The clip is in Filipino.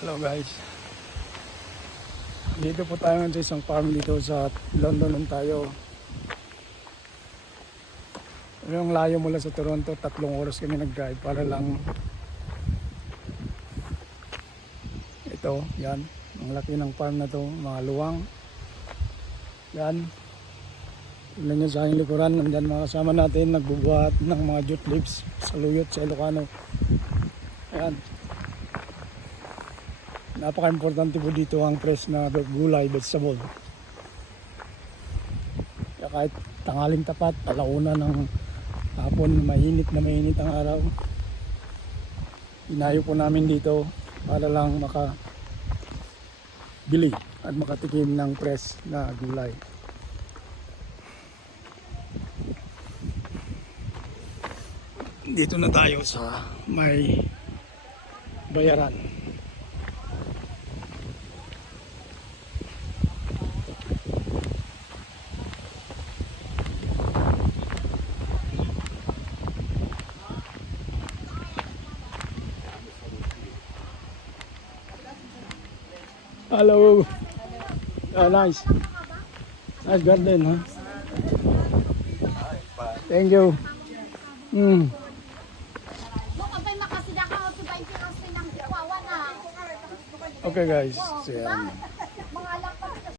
Hello guys, dito po tayo sa isang farm dito sa London, Ontario. Yung layo mula sa Toronto, 3 oras kami nag-drive para lang ito, yan, ang laki ng farm na to, mga luwang yan. Tignan nyo sa aking likuran, nandyan mga kasama natin nagbubuhat ng mga jute leaves sa Luyot, sa Ilocano. Yan, napaka-importante po dito ang fresh na gulay, vegetable. Kaya kahit tanghaling tapat, alauna ng hapon, mainit na mainit ang araw, inayo po namin dito para lang makabili at makatikim ng fresh na gulay. Dito na tayo sa may bayaran. Hello. Oh, nice. Nice garden, huh? Thank you. Okay guys, so yan.